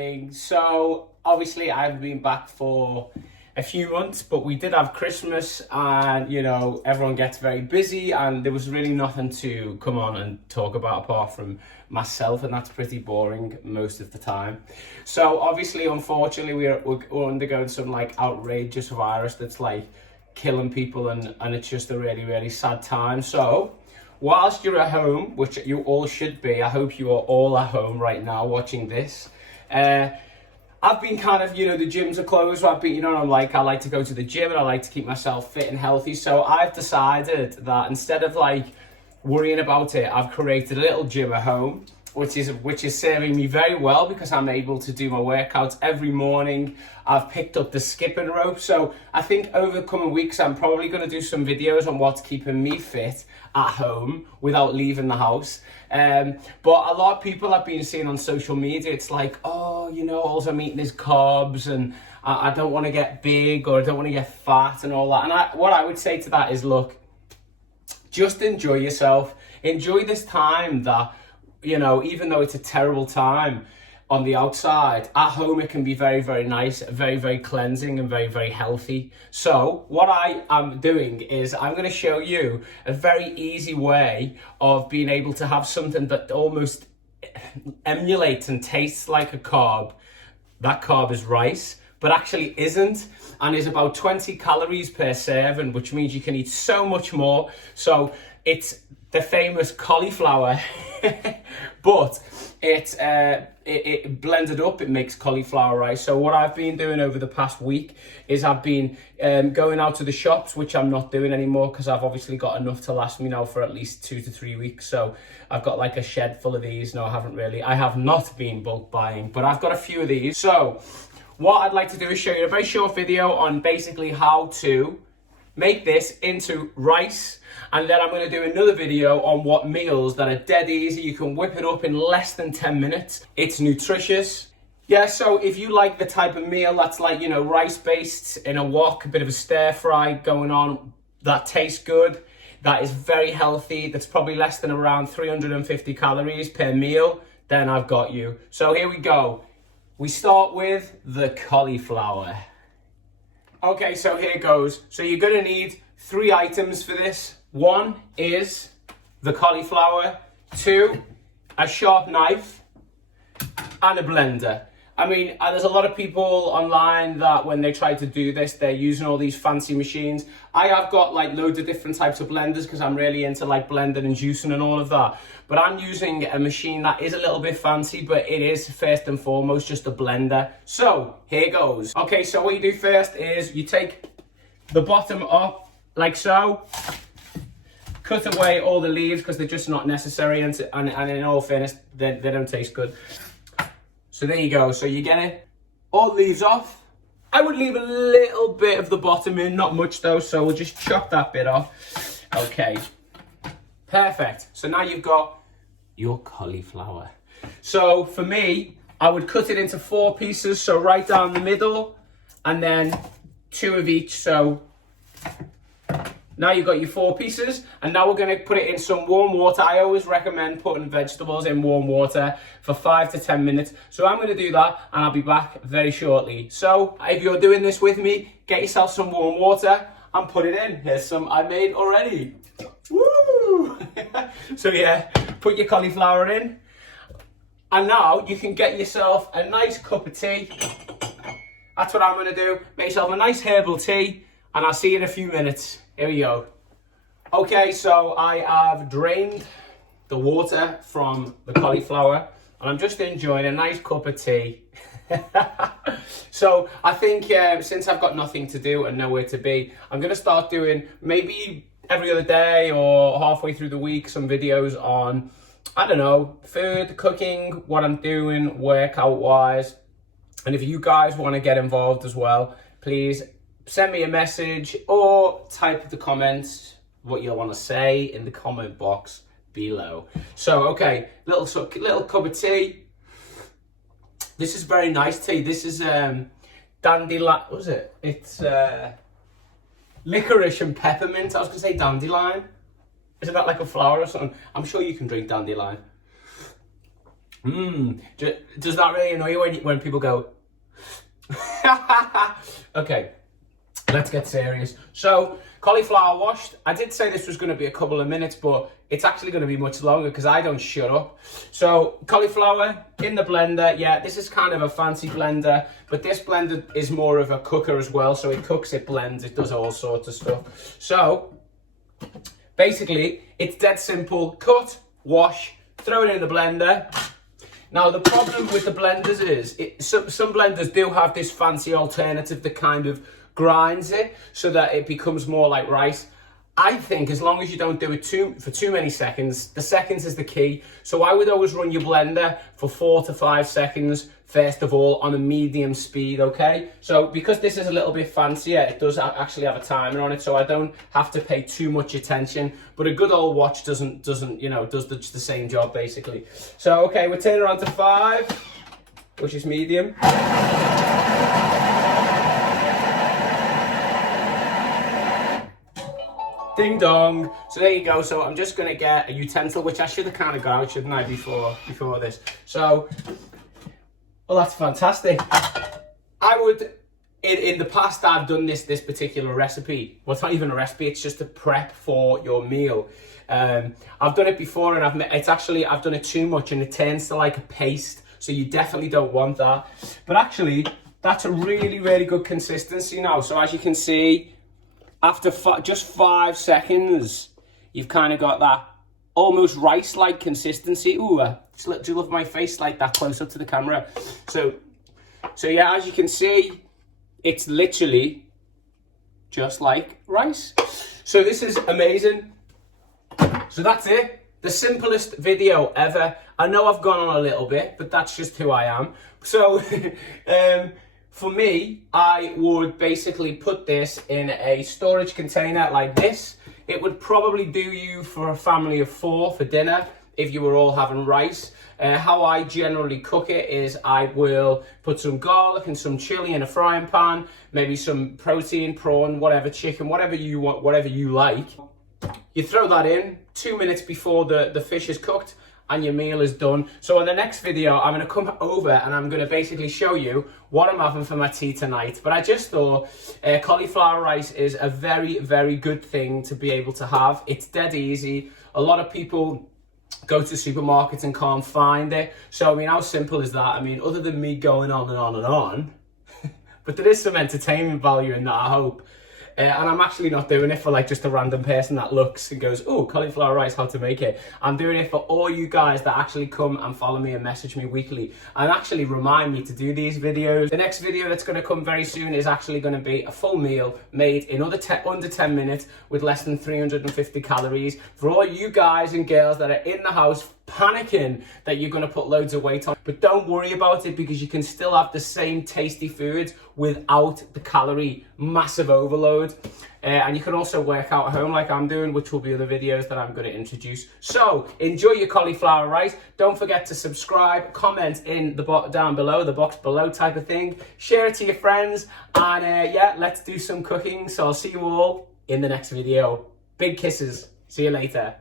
evening. So obviously I've been back for a few months, but we did have Christmas and, you know, everyone gets very busy and there was really nothing to come on and talk about apart from myself, and that's pretty boring most of the time. So obviously, unfortunately, we're undergoing some like outrageous virus that's like killing people, and it's just a really, really sad time. So whilst you're at home, which you all should be, I hope you are all at home right now watching this. I've been kind of, you know, the gyms are closed, so I've been, you know, I like to go to the gym and I like to keep myself fit and healthy. So I've decided that instead of like worrying about it, I've created a little gym at home, which is serving me very well because I'm able to do my workouts every morning. I've picked up the skipping rope. So I think over the coming weeks, I'm probably going to do some videos on what's keeping me fit at home without leaving the house. But a lot of people I've been seeing on social media, it's like, oh, you know, all I'm eating is carbs and I don't want to get big or I don't want to get fat and all that. And what I would say to that is, look, just enjoy yourself. Enjoy this time that, you know, even though it's a terrible time on the outside, at home it can be very, very nice, very, very cleansing and very, very healthy. So what I am doing is I'm going to show you a very easy way of being able to have something that almost emulates and tastes like a carb. That carb is rice, but actually isn't, and is about 20 calories per serving, which means you can eat so much more. So it's the famous cauliflower, but it blended up, it makes cauliflower rice. So what I've been doing over the past week is I've been going out to the shops, which I'm not doing anymore because I've obviously got enough to last me now for at least 2 to 3 weeks. So I've got like a shed full of these. No, I haven't really. I have not been bulk buying, but I've got a few of these. So what I'd like to do is show you a very short video on basically how to make this into rice. And then I'm going to do another video on what meals that are dead easy. You can whip it up in less than 10 minutes. It's nutritious. Yeah, so if you like the type of meal that's like, you know, rice-based in a wok, a bit of a stir fry going on, that tastes good, that is very healthy, that's probably less than around 350 calories per meal, then I've got you. So here we go. We start with the cauliflower. Okay, so here goes. So you're going to need 3 items for this. 1 is the cauliflower, 2, a sharp knife, and a blender. I mean, there's a lot of people online that when they try to do this, they're using all these fancy machines. I have got like loads of different types of blenders because I'm really into like blending and juicing and all of that. But I'm using a machine that is a little bit fancy, but it is first and foremost just a blender. So here goes. Okay, so what you do first is you take the bottom up like so. Cut away all the leaves because they're just not necessary, and in all fairness, they don't taste good. So there you go. So you get it, all the leaves off. I would leave a little bit of the bottom in, not much though, so we'll just chop that bit off. Okay, perfect. So now you've got your cauliflower. So for me, I would cut it into 4 pieces, so right down the middle, and then 2 of each, so now you've got your 4 pieces, and now we're going to put it in some warm water. I always recommend putting vegetables in warm water for 5 to 10 minutes. So I'm going to do that, and I'll be back very shortly. So if you're doing this with me, get yourself some warm water and put it in. Here's some I made already. Woo! So yeah, put your cauliflower in. And now you can get yourself a nice cup of tea. That's what I'm going to do. Make yourself a nice herbal tea, and I'll see you in a few minutes. Here we go. Okay, so I have drained the water from the cauliflower and I'm just enjoying a nice cup of tea. So I think since I've got nothing to do and nowhere to be, I'm going to start doing maybe every other day or halfway through the week some videos on, I don't know, food, cooking, what I'm doing, workout wise. And if you guys want to get involved as well, please send me a message or type the comments what you'll want to say in the comment box below. So okay, little cup of tea. This is very nice tea. This is dandelion. What was it? It's licorice and peppermint. I was gonna say dandelion. Isn't that like a flower or something? I'm sure you can drink dandelion. Does that really annoy you when people go? Okay, let's get serious. So, cauliflower washed. I did say this was going to be a couple of minutes, but it's actually going to be much longer because I don't shut up. So, cauliflower in the blender. Yeah, this is kind of a fancy blender, but this blender is more of a cooker as well. So it cooks, it blends, it does all sorts of stuff. So, basically, it's dead simple. Cut, wash, throw it in the blender. Now, the problem with the blenders is, some blenders do have this fancy alternative that kind of grinds it so that it becomes more like rice. I think as long as you don't do it for too many seconds, the seconds is the key. So I would always run your blender for 4 to 5 seconds, first of all, on a medium speed, okay? So because this is a little bit fancier, it does actually have a timer on it, so I don't have to pay too much attention. But a good old watch does the same job, basically. So, okay, we're turning around to 5, which is medium. Ding dong. So there you go. So I'm just going to get a utensil, which I should have kind of got out, shouldn't I, before this. So, well, that's fantastic. I would, in the past, I've done this particular recipe. Well, it's not even a recipe. It's just a prep for your meal. I've done it before, and I've done it too much, and it turns to like a paste. So you definitely don't want that. But actually, that's a really, really good consistency now. So as you can see, after just 5 seconds, you've kind of got that almost rice-like consistency. Ooh, do love my face like that close up to the camera. So yeah, as you can see, it's literally just like rice. So this is amazing. So that's it. The simplest video ever. I know I've gone on a little bit, but that's just who I am. So, for me, I would basically put this in a storage container like this. It would probably do you for a family of 4 for dinner if you were all having rice. How I generally cook it is I will put some garlic and some chili in a frying pan, maybe some protein, prawn, whatever, chicken, whatever you want, whatever you like. You throw that in 2 minutes before the fish is cooked, and your meal is done. So in the next video, I'm gonna come over and I'm gonna basically show you what I'm having for my tea tonight. But I just thought cauliflower rice is a very, very good thing to be able to have. It's dead easy. A lot of people go to supermarkets and can't find it. So, I mean, how simple is that? I mean, other than me going on and on and on, but there is some entertainment value in that, I hope. And I'm actually not doing it for like just a random person that looks and goes, oh, cauliflower rice, how to make it. I'm doing it for all you guys that actually come and follow me and message me weekly and actually remind me to do these videos. The next video that's going to come very soon is actually going to be a full meal made in under 10 minutes with less than 350 calories for all you guys and girls that are in the house panicking that you're going to put loads of weight on. But don't worry about it, because you can still have the same tasty foods without the calorie massive overload. And you can also work out at home like I'm doing, which will be other videos that I'm going to introduce. So enjoy your cauliflower rice. Don't forget to subscribe, comment in the box down below, the box below type of thing. Share it to your friends, and yeah, let's do some cooking. So I'll see you all in the next video. Big kisses. See you later.